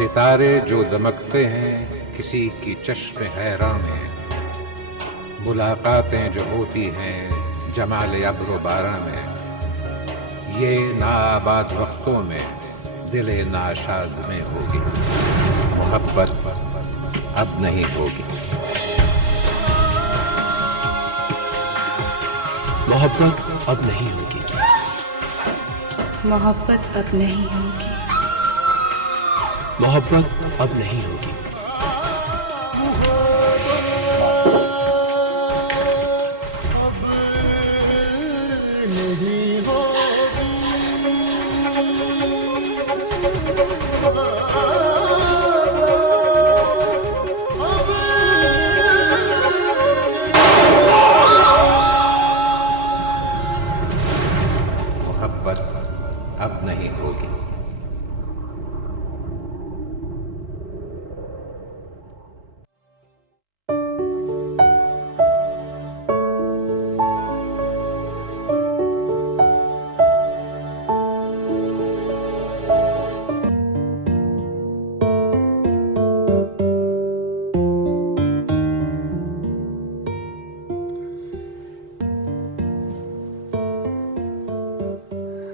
सितारे जो दमकते हैं किसी की चश्म हैरां में, मुलाकातें जो होती हैं जमाल अब्र बारां में, ये नाआबाद वक्तों में दिले नाशाद में होगी, मोहब्बत अब नहीं होगी। मोहब्बत अब नहीं होगी। मोहब्बत अब नहीं होगी। मोहब्बत अब नहीं होगी। मोहब्बत अब नहीं होगी।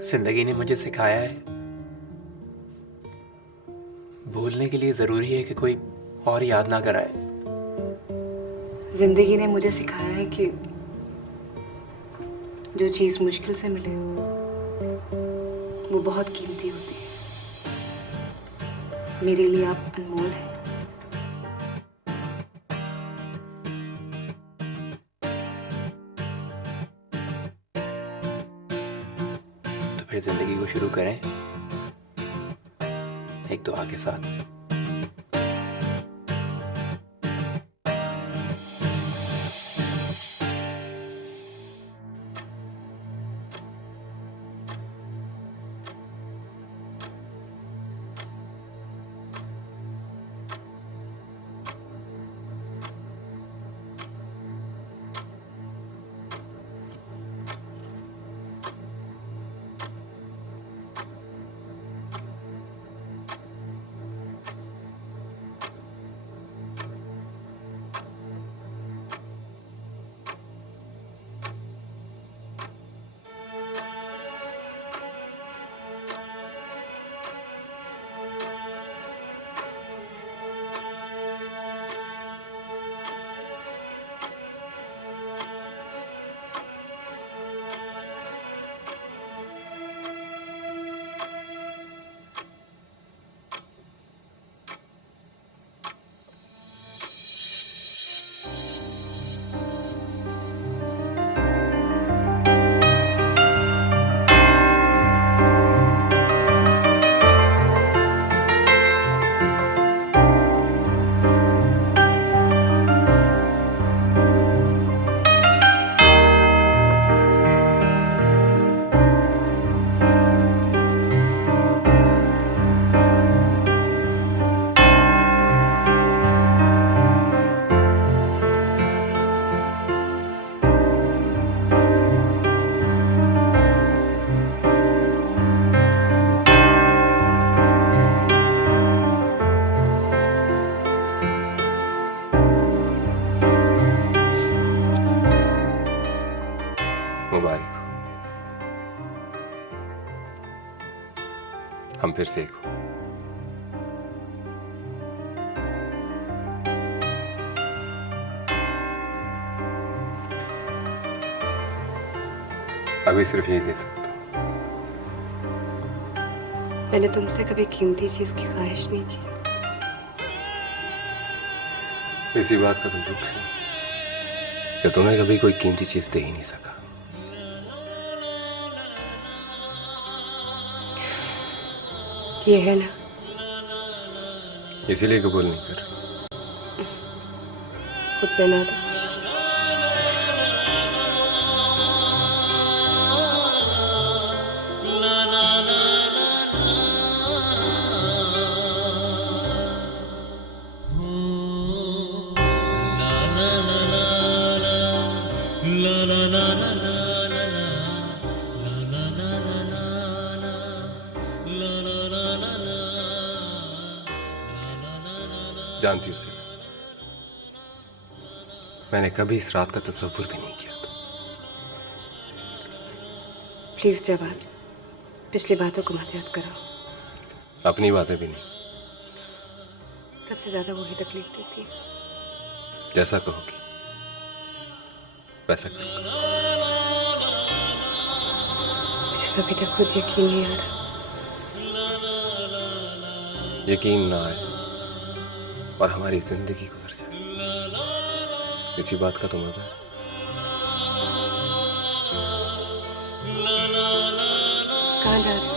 जिंदगी ने मुझे सिखाया है भूलने के लिए जरूरी है कि कोई और याद ना कराए। जिंदगी ने मुझे सिखाया है कि जो चीज मुश्किल से मिले वो बहुत कीमती होती है। मेरे लिए आप अनमोल हैं। फिर जिंदगी को शुरू करें एक दुआ के साथ। मुबारक हो, हम फिर से एक हो। अभी सिर्फ ये दे सकता हूं। मैंने तुमसे कभी कीमती चीज की ख्वाहिश नहीं की। इसी बात का तो दुख है कि तुम्हें कभी कोई कीमती चीज दे ही नहीं सका। ये है ना, इसीलिए कबूल नहीं कर। खुद बना दो। जानती हो सिला, मैंने कभी इस रात का तसव्वुर भी नहीं किया था। प्लीज जवाब, पिछली बातों को मत याद कराओ। अपनी बातें भी नहीं। सबसे ज्यादा वही तकलीफ देती है। जैसा कहोगी वैसा करूंगा। मुझे तो अभी तक खुद यकीन नहीं आ रहा। यकीन ना आए और हमारी जिंदगी गुजर जाए, इसी बात का तो मजा है। कहाँ जा रहे हो?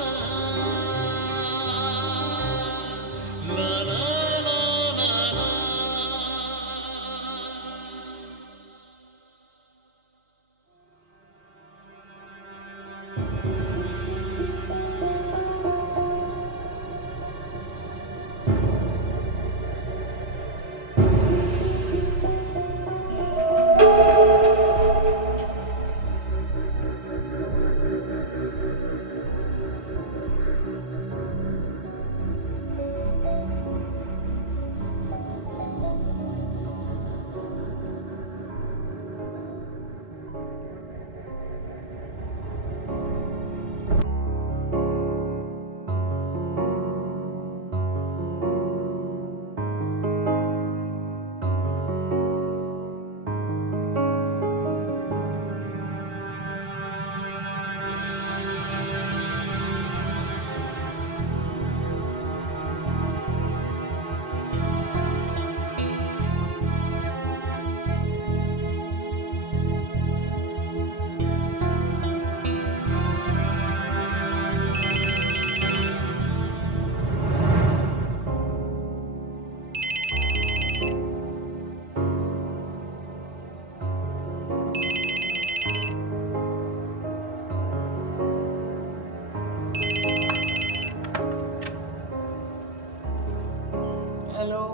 हेलो,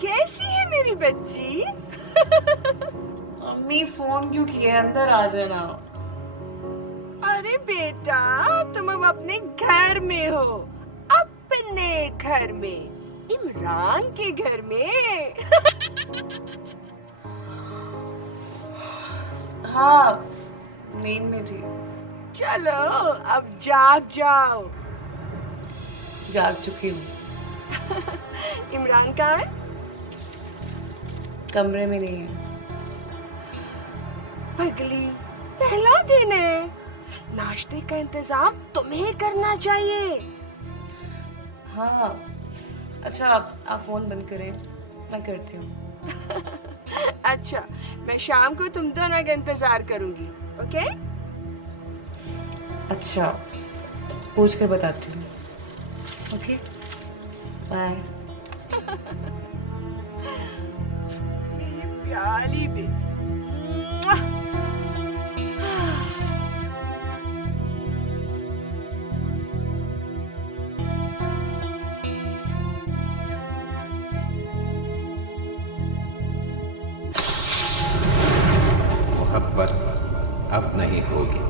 कैसी है मेरी बच्ची? अम्मी फोन क्यों किए? अंदर आ जाना। अरे बेटा, तुम अब अपने घर में हो, अपने घर में, इमरान के घर में। हाँ, नींद में थी। चलो अब जाग जाओ। जाग चुकी हूँ। इमरान कहाँ है? कमरे में नहीं है। पगली, पहला दिन है, नाश्ते का इंतजाम तुम्हें करना चाहिए। हाँ, अच्छा आप फोन बंद करें, मैं करती हूँ। अच्छा, मैं शाम को तुम दोनों का इंतजार करूंगी, ओके? अच्छा, पूछ कर बताती हूँ। Okay, bye. मेरी प्यारी बेटी। मुआ! मोहब्बत अब नहीं होगी।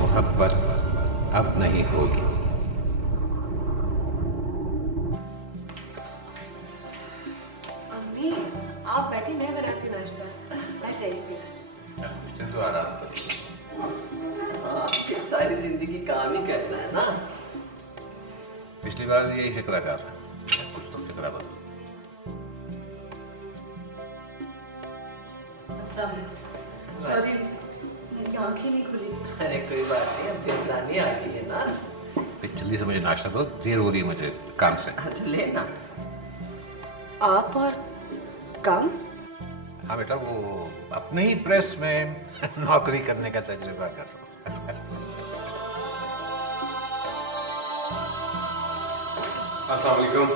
मोहब्बत अब नहीं होगी। अम्मी, आप बैठे, मैं बनाती हूँ नाश्ता। बैठ जाइए प्लीज। कुछ दिन तो आराम तो। फिर सारी जिंदगी काम ही करना है ना। पिछली बार यही फिक्र का था, कुछ तो फिक्र बदल। सॉरी, मेरी आंखें नहीं खुली। अरे कोई बात नहीं, अब देवरानी आ गई है ना। जल्दी से मुझे नाश्ता दो, देर हो रही है मुझे काम से। हाँ तो लेना। आप और काम? हाँ बेटा, वो अपने ही प्रेस में नौकरी करने का तजुर्बा कर रहा हूँ। अस्सलाम वालेकुम।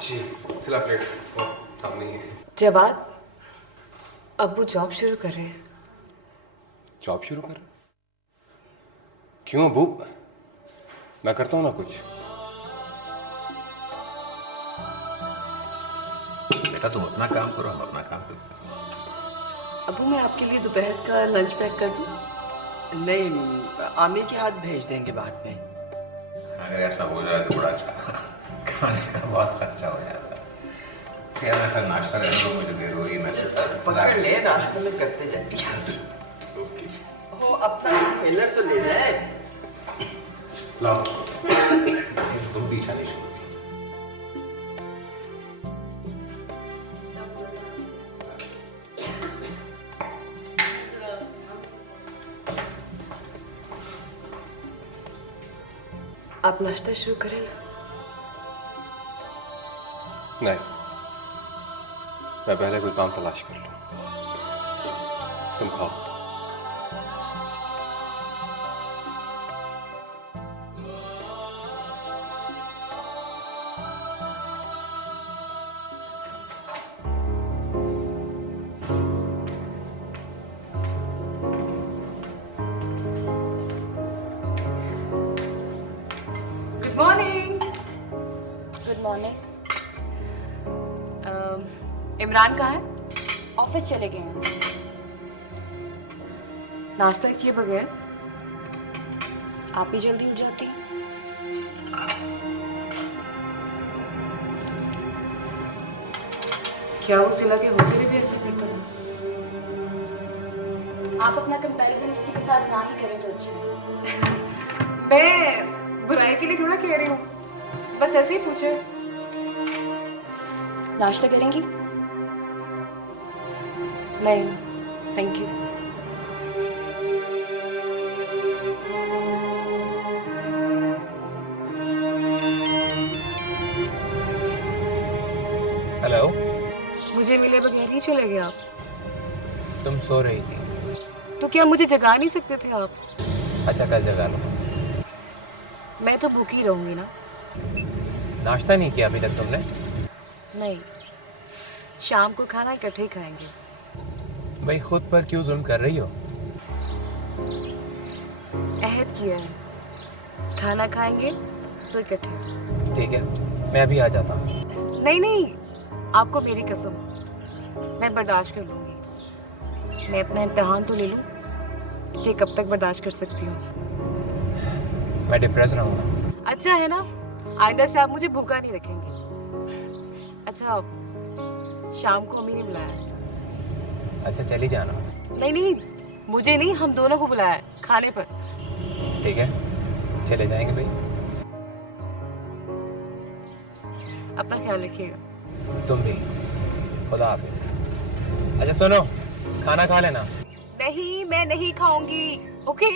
जी सिला प्लेट वो सामने ही है। जवाब, अब्बू जॉब शुरू कर रहे हैं। जॉब शुरू कर? क्यों अबू? मैं करता हूँ ना कुछ। बेटा तुम अपना काम करो, हम अपना काम करो। अबू मैं आपके लिए दोपहर का लंच पैक कर दूं? नहीं, आमिर के हाथ भेज देंगे बाद में। अगर ऐसा हो जाए तो बड़ा अच्छा, खाने का बहुत खर्चा हो जाता। खैर मैं फिर नाश्ता रहने दो, मुझे देर हो रही है, मैं पकड़ ले, रास्ते में करते जाए। हो अपना हेलर तो ले जाए। लाओ तुम पीछा नहीं छोड़ो। आप नाश्ता शुरू करें ना। नहीं, मैं पहले कोई काम तलाश कर लूं। तुम खाओ। Good morning. Good morning. Imran कहाँ है? ऑफिस चले गए हैं। नाश्ता किए बगैर? आप ही जल्दी उठ जाती। क्या वो सिला के होते हुए भी ऐसा करता था? आप अपना कंपैरिजन किसी के साथ ना ही करें तो अच्छा है। मैं बुराई के लिए थोड़ा कह रही हूँ, बस ऐसे ही पूछे। नाश्ता करेंगी? नहीं, थैंक यू। हेलो। मुझे मिले बगैर ही चले गए आप? तुम सो रही थी। तो क्या मुझे जगा नहीं सकते थे आप? अच्छा कल जगा लो। मैं तो भूखी रहूंगी ना। नाश्ता नहीं किया अभी तक तुमने? नहीं, शाम को खाना इकट्ठे ही खाएंगे। भाई खुद पर क्यों जुल्म कर रही हो? अहद किया है, खाना खाएंगे तो इकट्ठे। ठीक है, मैं अभी आ जाता हूँ। नहीं नहीं, आपको मेरी कसम, मैं बर्दाश्त कर लूंगी। मैं अपना इम्तिहान तो ले लूं कि कब तक बर्दाश्त कर सकती हूँ। मैं डिप्रेस रहूँगा। अच्छा है ना, आइंदा से आप मुझे भूखा नहीं रखेंगे। अच्छा, शाम को अम्मी ने बुलाया है। अच्छा चली जाना। नहीं नहीं, मुझे नहीं, हम दोनों को बुलाया है खाने पर। ठीक है, चले जाएंगे भाई। अपना ख्याल रखिएगा। तुम भी। खुदा हाफिज। अच्छा सुनो, खाना खा लेना। नहीं, मैं नहीं खाऊंगी। ओके?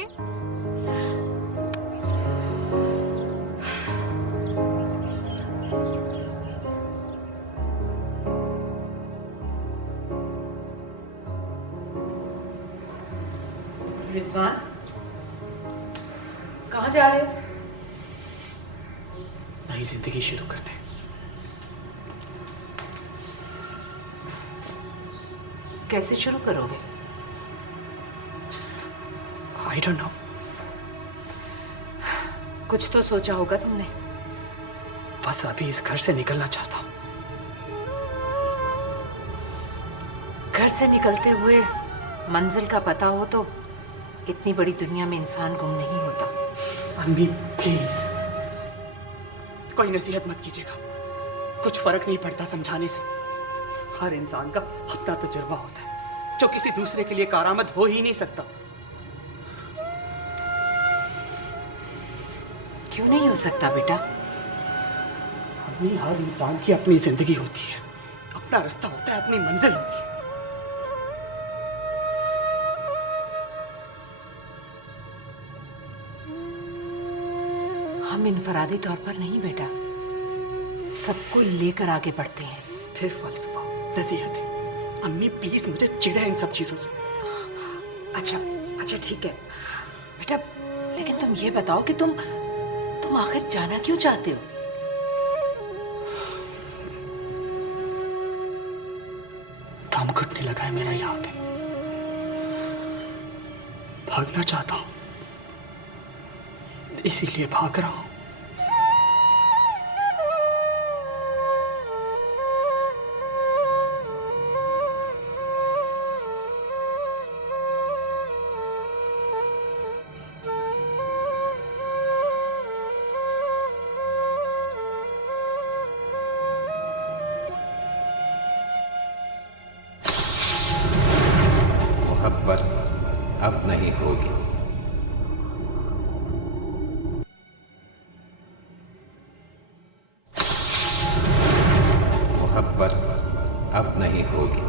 रिजवान, कहाँ जा रहे हो? नई जिंदगी शुरू करने। कैसे शुरू करोगे? I don't know. कुछ तो सोचा होगा तुमने। बस अभी इस घर से निकलना चाहता हूँ। घर से निकलते हुए मंजिल का पता हो तो इतनी बड़ी दुनिया में इंसान गुम नहीं होता। अम्मी प्लीज, कोई नसीहत मत कीजिएगा। कुछ फर्क नहीं पड़ता समझाने से। हर इंसान का अपना तजुर्बा होता है जो किसी दूसरे के लिए कारामद हो ही नहीं सकता। क्यों नहीं हो सकता बेटा? अम्मी, हर इंसान की अपनी जिंदगी होती है, अपना रास्ता होता है, अपनी मंजिल होती है। हम इनफरादी तौर पर नहीं बेटा, सबको लेकर आगे बढ़ते हैं। फिर फलसफा, नसीहतें। अम्मी प्लीज, मुझे चिढ़ा इन सब चीजों से। अच्छा अच्छा ठीक है बेटा, लेकिन तुम ये बताओ कि तुम आखिर जाना क्यों चाहते हो? दम घुटने लगा है मेरा यहाँ पे। भागना चाहता हूँ, इसीलिए भाग रहा हूँ। होगी। मोहब्बत अब नहीं होगी।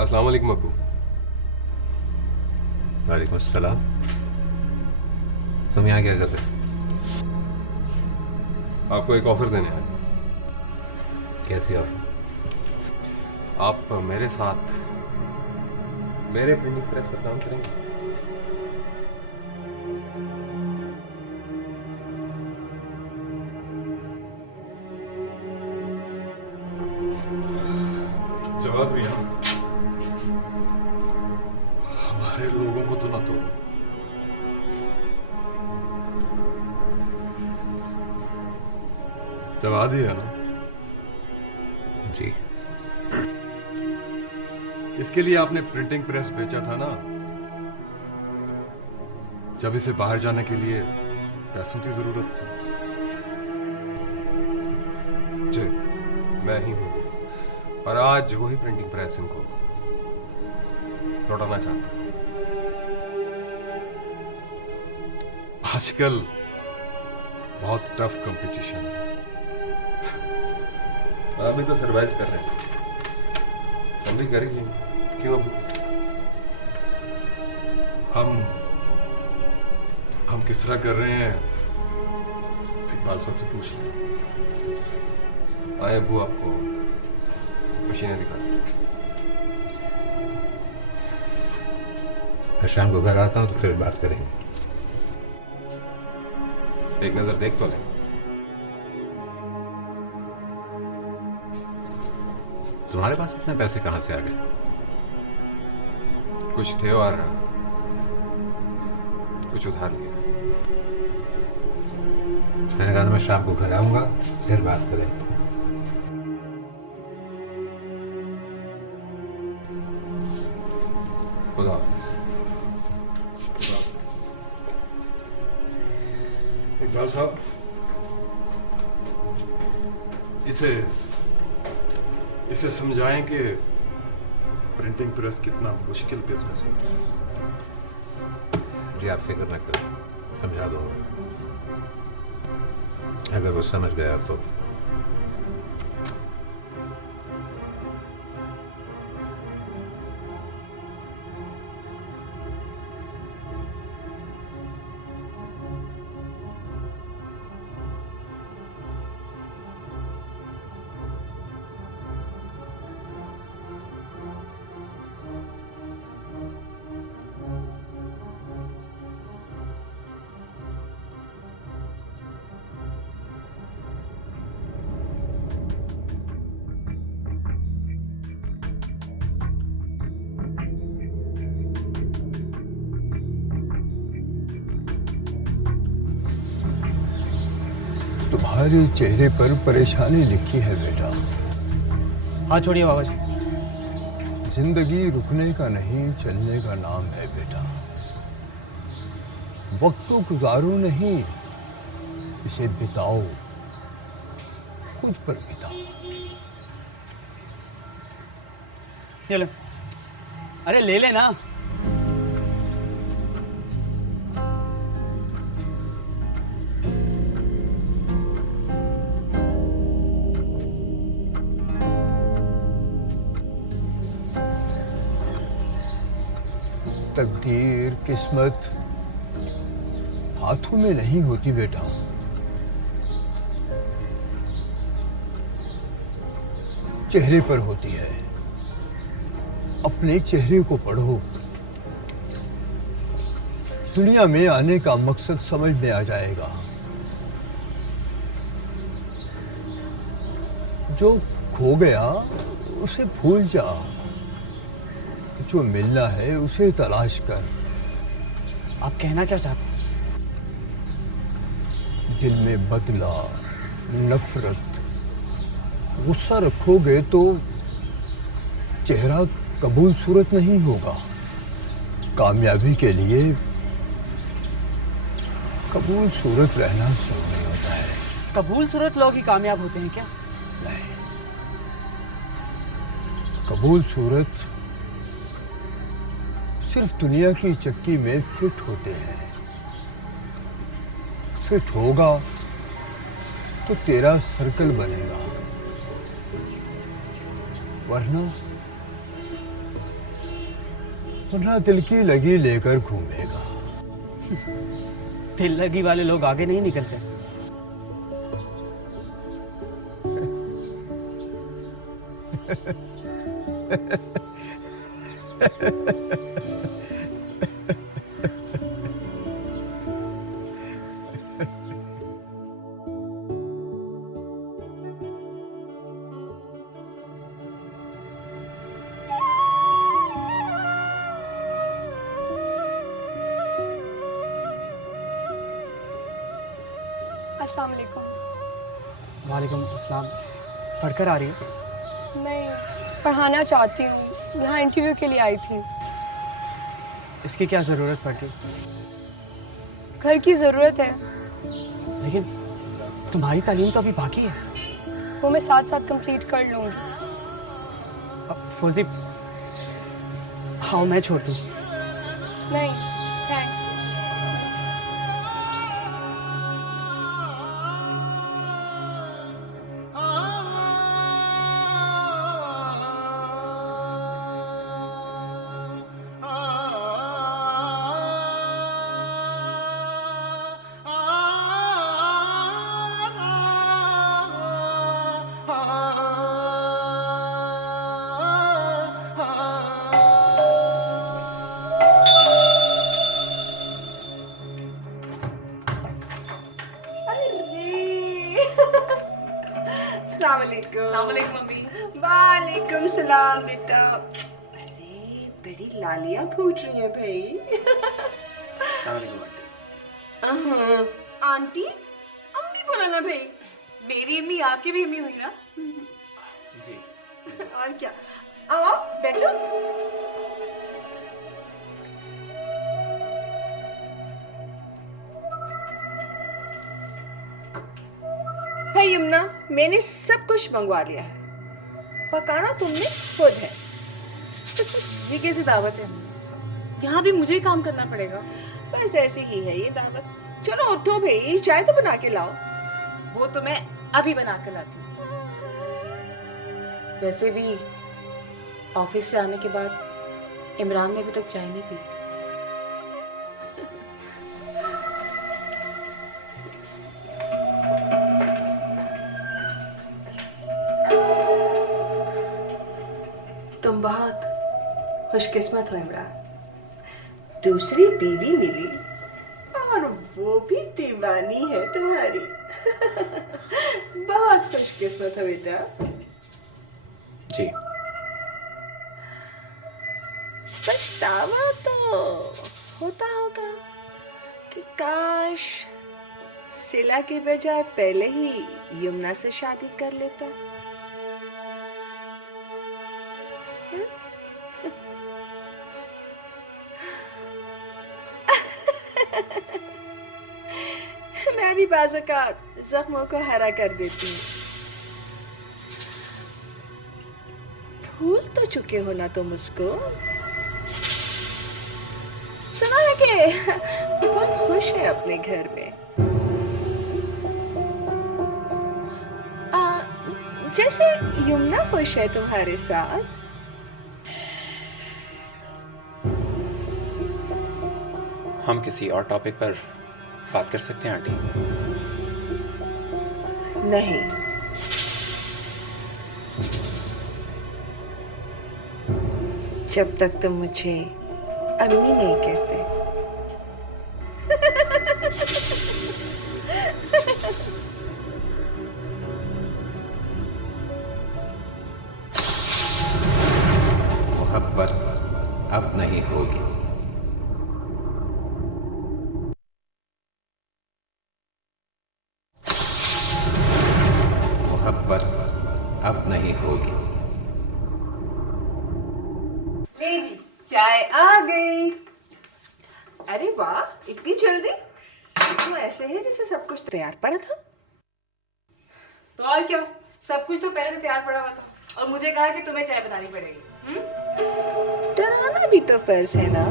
अस्सलाम वालेकुम अब्बू। वालेकुम अस्सलाम। तुम यहाँ क्या कर रहे हो? आपको एक ऑफर देने हैं। कैसी ऑफर? आप मेरे साथ मेरे प्रिंटिंग प्रेस पर काम करेंगे। जवाब भैया, हमारे लोगों को तो ना तोड़ो। जवाब ही है ना? जी। इसके लिए आपने प्रिंटिंग प्रेस बेचा था ना? जब इसे बाहर जाने के लिए पैसों की जरूरत थी। जी, मैं ही हूँ। और आज वही प्रिंटिंग प्रेस इनको लौटाना चाहता हूँ। आजकल बहुत टफ कंपटीशन है। आप भी तो सरवाइव कर रहे हैं, हम भी करेंगे। क्यों अबू? हम किस तरह कर रहे हैं इकबाल साहब से पूछ लें। आए अबू, आपको मशीनें दिखा दें। मैं शाम को घर आता हूँ तो फिर बात करेंगे। एक नजर देख तो लें। तुम्हारे पास इतने पैसे कहाँ से आ गए? कुछ थे और कुछ उधार लिया। मैंने कहा मैं शाम को घर आऊंगा, फिर बात करेंगे। खुदा हाफिज़। इकबाल साहब, इसे समझाएं कि प्रिंटिंग प्रेस कितना मुश्किल बिजनेस होता है। जी आप फिक्र न करें, समझा दूंगा। अगर वो समझ गया तो। तुम्हारे चेहरे पर परेशानी लिखी है बेटा। हाँ छोड़िए बाबा जी। जिंदगी रुकने का नहीं, चलने का नाम है बेटा। वक्त को गुजारो नहीं, इसे बिताओ, खुद पर बिताओ। ये ले। अरे ले लेना। तकदीर, किस्मत हाथों में नहीं होती बेटा, चेहरे पर होती है। अपने चेहरे को पढ़ो, दुनिया में आने का मकसद समझ में आ जाएगा। जो खो गया उसे भूल जा, जो मिलना है उसे तलाश कर। आप कहना क्या चाहते हैं? दिल में बदला, नफरत, गुस्सा रखोगे तो चेहरा कबूल सूरत नहीं होगा। कामयाबी के लिए कबूल सूरत रहना जरूरी होता है। कबूल सूरत लोग ही कामयाब होते हैं क्या? नहीं, कबूल सूरत सिर्फ दुनिया की चक्की में फिट होते हैं। फिट होगा तो तेरा सर्कल बनेगा, वरना दिल की लगी लेकर घूमेगा। दिल लगी वाले लोग आगे नहीं निकलते। अस्सलाम वालेकुम। वालेकुम अस्सलाम। पढ़कर आ रही हो? नहीं, पढ़ाना चाहती हूँ। यहाँ इंटरव्यू के लिए आई थी। इसकी क्या ज़रूरत पड़ती? घर की ज़रूरत है। लेकिन तुम्हारी तालीम तो अभी बाकी है। वो मैं साथ साथ कंप्लीट कर लूँगी। फौजी, हाँ मैं छोड़ दूँ? नहीं, थैंक्स। वालेकुम सलाम बेटा। अरे बड़ी लालियां फूट रही हैं भाई। आंटी, अम्मी बोला ना भाई। मेरी अम्मी आपकी भी अम्मी हुई ना? जी। और क्या, आओ बैठो। भाई यमुना, मैंने सब कुछ मंगवा लिया है। पकाना तुमने खुद है। ये कैसी दावत है? यहाँ भी मुझे ही काम करना पड़ेगा? बस ऐसे ही है ये दावत। चलो उठो भाई, चाय तो बना के लाओ। वो तो मैं अभी बना के लाती हूँ। वैसे भी ऑफिस से आने के बाद इमरान ने अभी तक चाय नहीं पी। तुम बहुत खुशकिस्मत हो इमरान, दूसरी बीवी मिली और वो भी दीवानी है तुम्हारी। बहुत खुशकिस्मत हो बेटा। जी। पछतावा तो होता होगा कि काश शिला के बजाय पहले ही यमुना से शादी कर लेता। मैं भी बाज़ औक़ात जख्मों को हरा कर देती हूँ। भूल तो चुके हो ना तुम उसको। सुना है कि बहुत खुश है अपने घर में। जैसे यमुना खुश है तुम्हारे साथ। हम किसी और टॉपिक पर बात कर सकते हैं आंटी? नहीं, जब तक तुम मुझे अम्मी नहीं कहते। मोहब्बत अब नहीं होगी। मोहब्बत अब नहीं होगी। ले जी, चाय आ गई। अरे वाह, इतनी जल्दी? तो ऐसे है जैसे सब कुछ तैयार पड़ा था। तो और क्या, सब कुछ तो पहले से तैयार पड़ा हुआ था और मुझे कहा कि तुम्हें चाय बनानी पड़ेगी। डराना भी तो फर्ज है ना।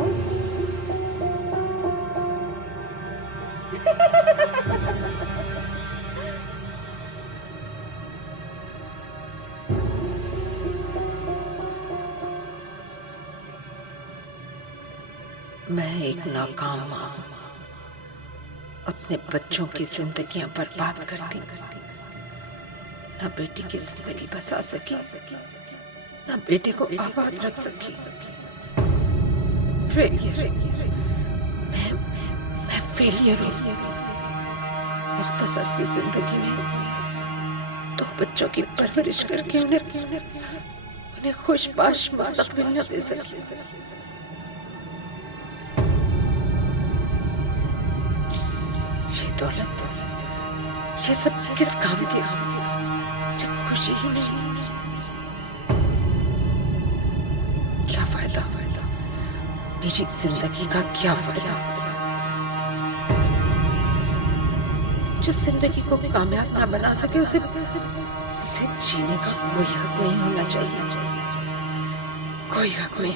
मैं एक नाकाम माँ अपने बच्चों की जिंदगियां बर्बाद करती, न बेटी की जिंदगी बसा सकी, न बेटे को आबाद रख सकी। फेलियर, मैं फेलियर हूँ। मुख्तसर सी जिंदगी में 2 बच्चों की परवरिश करके उन्हें खुशबाश मुस्तकबिल न दे सकी। ये दौलत, ये सब किस काम की, जब खुशी ही नहीं। क्या फायदा, मेरी जिंदगी का क्या फायदा? जो जिंदगी को कामयाब ना बना सके उसे जीने का कोई हक नहीं होना चाहिए। कोई हक नहीं।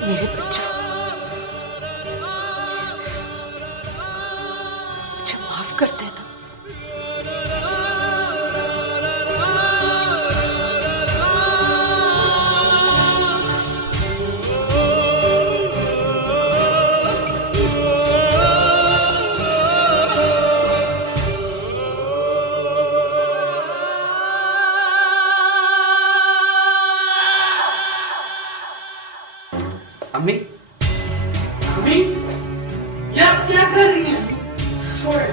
मेरे बच्चों, मुझे माफ कर देना। अम्मी, अम्मी, ये आप क्या कर रही हैं? छोड़।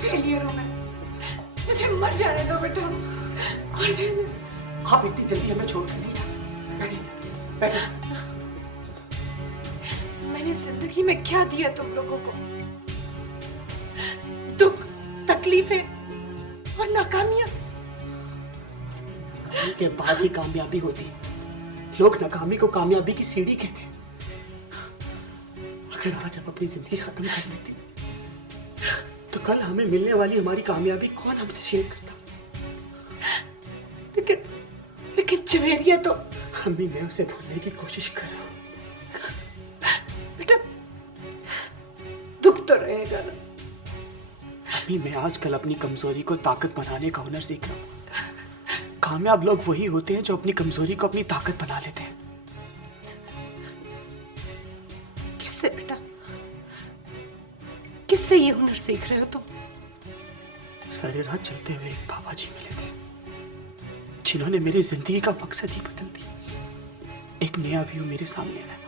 फेलियर हूँ मैं। मुझे मर जाने दो बेटा, मर जाने। आप इतनी जल्दी हमें छोड़कर नहीं जा सकते। बैठिए, बैठिए। मैंने जिंदगी में क्या दिया तुम लोगों को? दुख, तकलीफें और नाकामियां। नाकामी के बाद ही कामयाबी होती है। लोग नाकामी को कामयाबी की सीढ़ी कहते हैं। अगर आज हम अपनी जिंदगी खत्म कर लेते तो कल हमें मिलने वाली हमारी कामयाबी कौन हमसे शेयर करता? लेकिन जवेरिया तो, अम्मी, मैं उसे भूलने की कोशिश कर रहा हूँ। बेटा दुख तो रहेगा ना। अम्मी, मैं आजकल अपनी कमजोरी को ताकत बनाने का हुनर सीख रहा हूँ। कामयाब लोग वही होते हैं जो अपनी कमजोरी को अपनी ताकत बना लेते हैं। किससे बेटा, किससे ये हुनर सीख रहे हो तुम? सारी रात चलते हुए एक बाबा जी मिले थे, जिन्होंने मेरी जिंदगी का मकसद ही बदल दिया। एक नया व्यू मेरे सामने आया।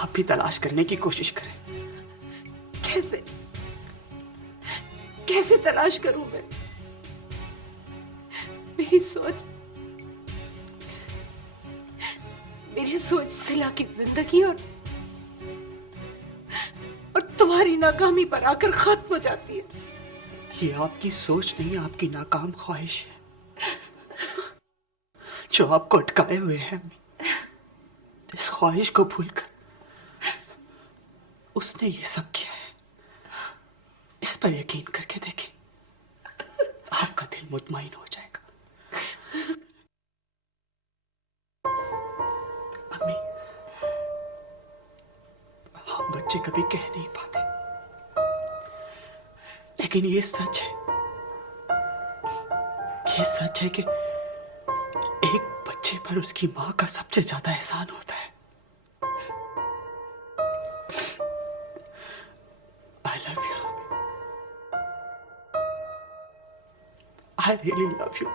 आप भी तलाश करने की कोशिश करें। कैसे कैसे तलाश करूं मैं? मेरी सोच सिला की जिंदगी और तुम्हारी नाकामी पर आकर खत्म हो जाती है। ये आपकी सोच नहीं, आपकी नाकाम ख्वाहिश है जो आपको अटकाए हुए है। इस ख्वाहिश को भूलकर उसने ये सब किया है। इस पर यकीन करके देखें, आपका दिल मुतमईन हो जाएगा। अम्मी, हम बच्चे कभी कह नहीं पाते, लेकिन ये सच है, कि एक बच्चे पर उसकी मां का सबसे ज्यादा एहसान होता है। I love you. I really love you.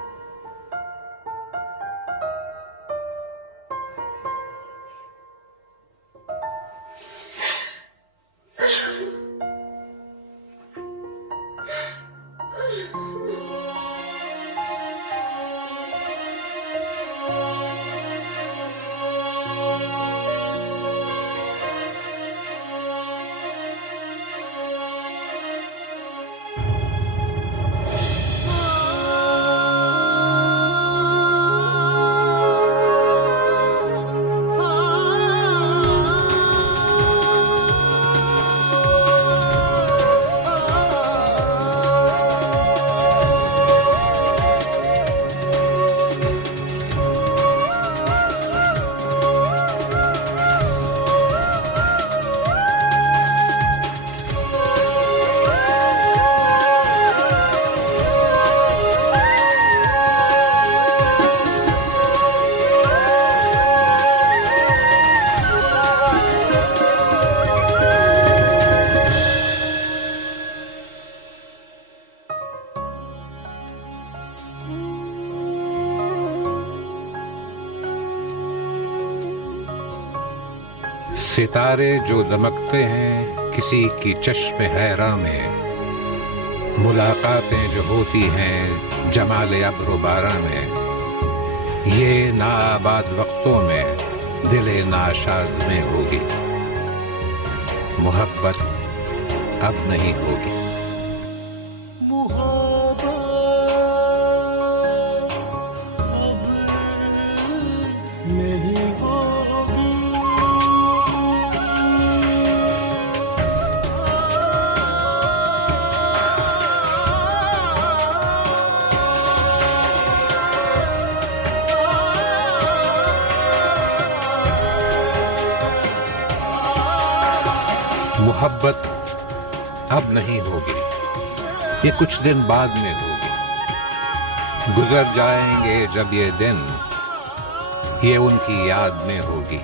सितारे जो दमकते हैं किसी की चश्मे हैरा में, मुलाकातें जो होती हैं जमाले अब्रो बारा में, ये नाआबाद वक्तों में दिले नाशाद में होगी, मोहब्बत अब नहीं होगी। मोहब्बत अब नहीं होगी, ये कुछ दिन बाद में होगी। गुजर जाएंगे जब ये दिन, ये उनकी याद में होगी।